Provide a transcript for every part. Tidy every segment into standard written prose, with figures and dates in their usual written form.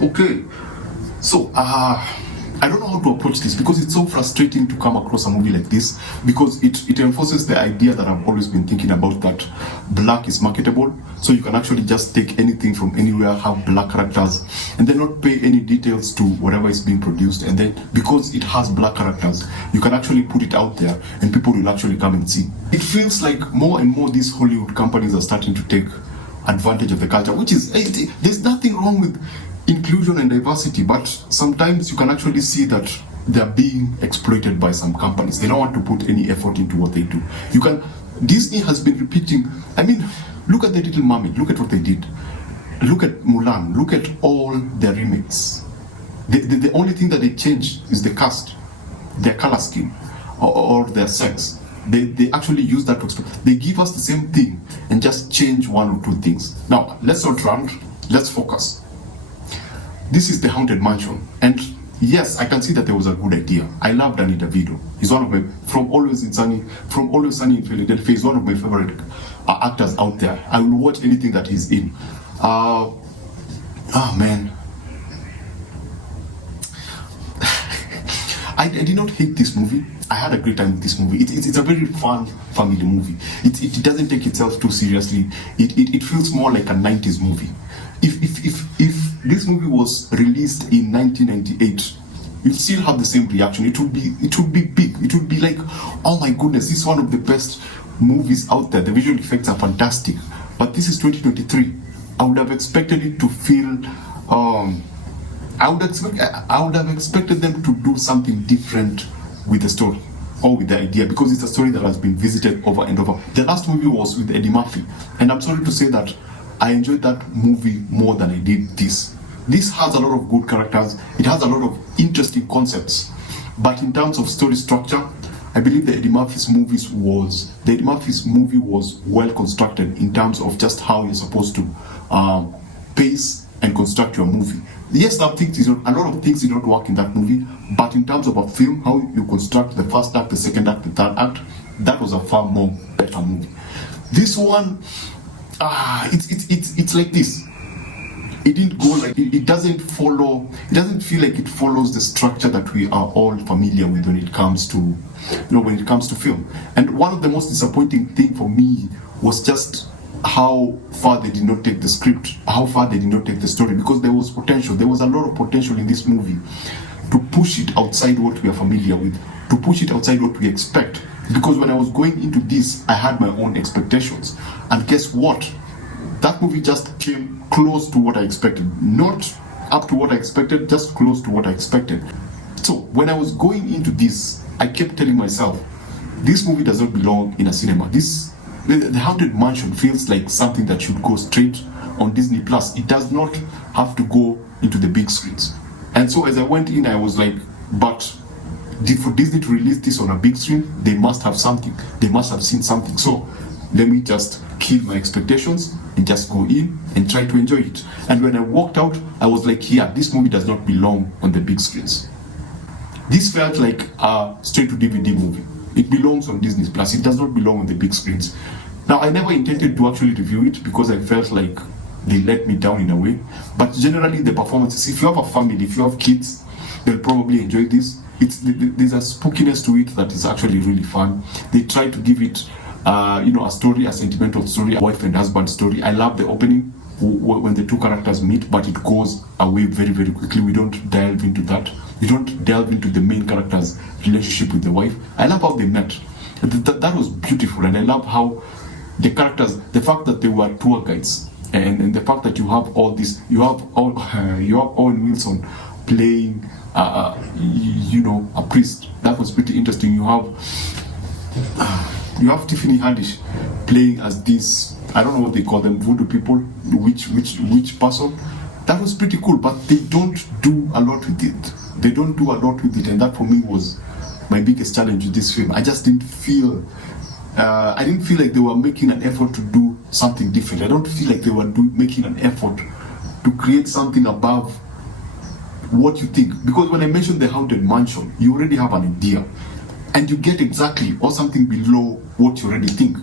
Okay, so I don't know how to approach this because it's so frustrating to come across a movie like this because it enforces the idea that I've always been thinking about, that black is marketable. So you can actually just take anything from anywhere, have black characters, and then not pay any details to whatever is being produced. And then because it has black characters, you can actually put it out there and people will actually come and see. It feels like more and more these Hollywood companies are starting to take advantage of the culture, which is, there's nothing wrong with inclusion and diversity, but sometimes you can actually see that they're being exploited by some companies. They don't want to put any effort into what they do. Disney has been repeating, look at The Little Mermaid, look at what they did. Look at Mulan, look at all their remakes. The only thing that they change is the cast, their color scheme, or their sex. They actually use that to explain. They give us the same thing and just change one or two things. Now, let's not run, let's focus. This is The Haunted Mansion, and yes, I can see that there was a good idea. I love DeVito. He's one of my, from Always Sunny in Philadelphia, he's one of my favorite actors out there. I will watch anything that he's in. Man. I did not hate this movie. I had a great time with this movie. It's a very fun family movie. It doesn't take itself too seriously. It feels more like a 90s movie. If this movie was released in 1998, you'd still have the same reaction. It would be big. It would be like, oh my goodness, this is one of the best movies out there. The visual effects are fantastic. But this is 2023. I would have expected it to feel. I would have expected them to do something different with the story or with the idea, because it's a story that has been visited over and over. The last movie was with Eddie Murphy, and I'm sorry to say that I enjoyed that movie more than I did this. This has a lot of good characters. It has a lot of interesting concepts. But in terms of story structure, I believe the Eddie Murphy's movie was well constructed in terms of just how you're supposed to pace and construct your movie. Yes, a lot of things did not work in that movie, but in terms of a film, how you construct the first act, the second act, the third act, that was a far more better movie. This one, it's like this. It didn't go like it doesn't follow. It doesn't feel like it follows the structure that we are all familiar with when it comes to, film. And one of the most disappointing thing for me was just how far they did not take the script, how far they did not take the story, because there was potential. There was a lot of potential in this movie to push it outside what we are familiar with, to push it outside what we expect. Because when I was going into this, I had my own expectations. And guess what? That movie just came close to what I expected. Not up to what I expected, just close to what I expected. So when I was going into this, I kept telling myself, this movie does not belong in a cinema. The Haunted Mansion feels like something that should go straight on Disney Plus. It does not have to go into the big screens. And so as I went in, I was like, but for Disney to release this on a big screen, they must have something. They must have seen something. So let me just kill my expectations and just go in and try to enjoy it. And when I walked out, I was like, yeah, this movie does not belong on the big screens. This felt like a straight to DVD movie. It belongs on Disney Plus. It does not belong on the big screens. Now, I never intended to actually review it because I felt like they let me down in a way. But generally, the performances, if you have a family, if you have kids, they'll probably enjoy this. There's a spookiness to it that is actually really fun. They try to give it, a story, a sentimental story, a wife and husband story. I love the opening when the two characters meet, but it goes away very, very quickly. We don't delve into that. We don't delve into the main character's relationship with the wife. I love how they met. That was beautiful, and I love how the characters, the fact that they were tour guides, and the fact that you have all this, you have Owen Wilson playing, a priest. That was pretty interesting. You have Tiffany Haddish playing as this, I don't know what they call them, voodoo people, which person. That was pretty cool, but they don't do a lot with it. And that for me was my biggest challenge with this film. I just didn't feel like they were making an effort to do something different. I don't feel like they were making an effort to create something above what you think. Because when I mentioned The Haunted Mansion, you already have an idea. And you get exactly or something below what you already think.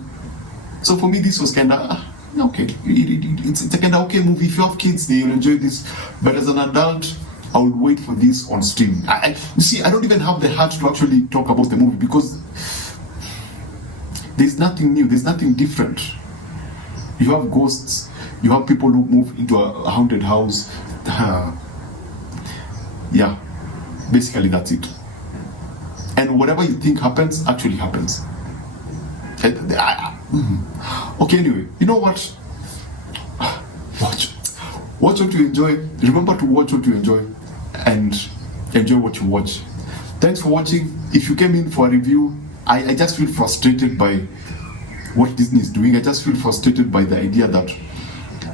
So for me, this was kind of, okay, it's a kind of okay movie. If you have kids, they'll enjoy this. But as an adult, I would wait for this on streaming. You see, I don't even have the heart to actually talk about the movie because there's nothing new, there's nothing different. You have ghosts, you have people who move into a haunted house. Yeah, basically that's it. And whatever you think happens, actually happens. Okay, anyway, you know what? Watch what you enjoy. Remember to watch what you enjoy and enjoy what you watch. Thanks for watching. If you came in for a review, I just feel frustrated by what Disney is doing. I just feel frustrated by the idea that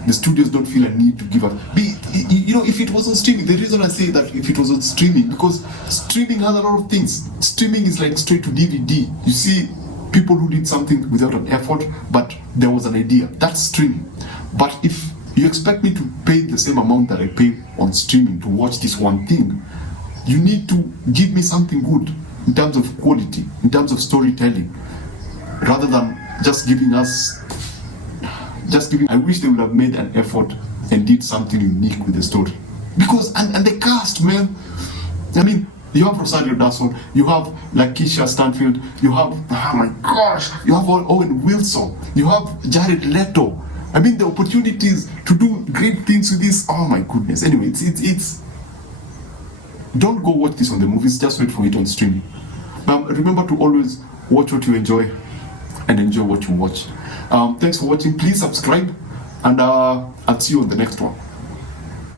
the studios don't feel a need to give up. You know, if it was on streaming, the reason I say that if it was on streaming, because streaming has a lot of things. Streaming is like straight to DVD. You see people who did something without an effort, but there was an idea. That's streaming. But if you expect me to pay the same amount that I pay on streaming to watch this one thing, you need to give me something good in terms of quality, in terms of storytelling, rather than just giving us, I wish they would have made an effort and did something unique with the story. Because, and the cast, man, I mean, you have Rosario Dawson, you have LaKeith Stanfield, you have, oh my gosh, you have Owen Wilson, you have Jared Leto. I mean, the opportunities to do great things with this, oh my goodness. Anyway, it's don't go watch this on the movies, just wait for it on streaming. Remember to always watch what you enjoy and enjoy what you watch. Thanks for watching. Please subscribe, and I'll see you on the next one.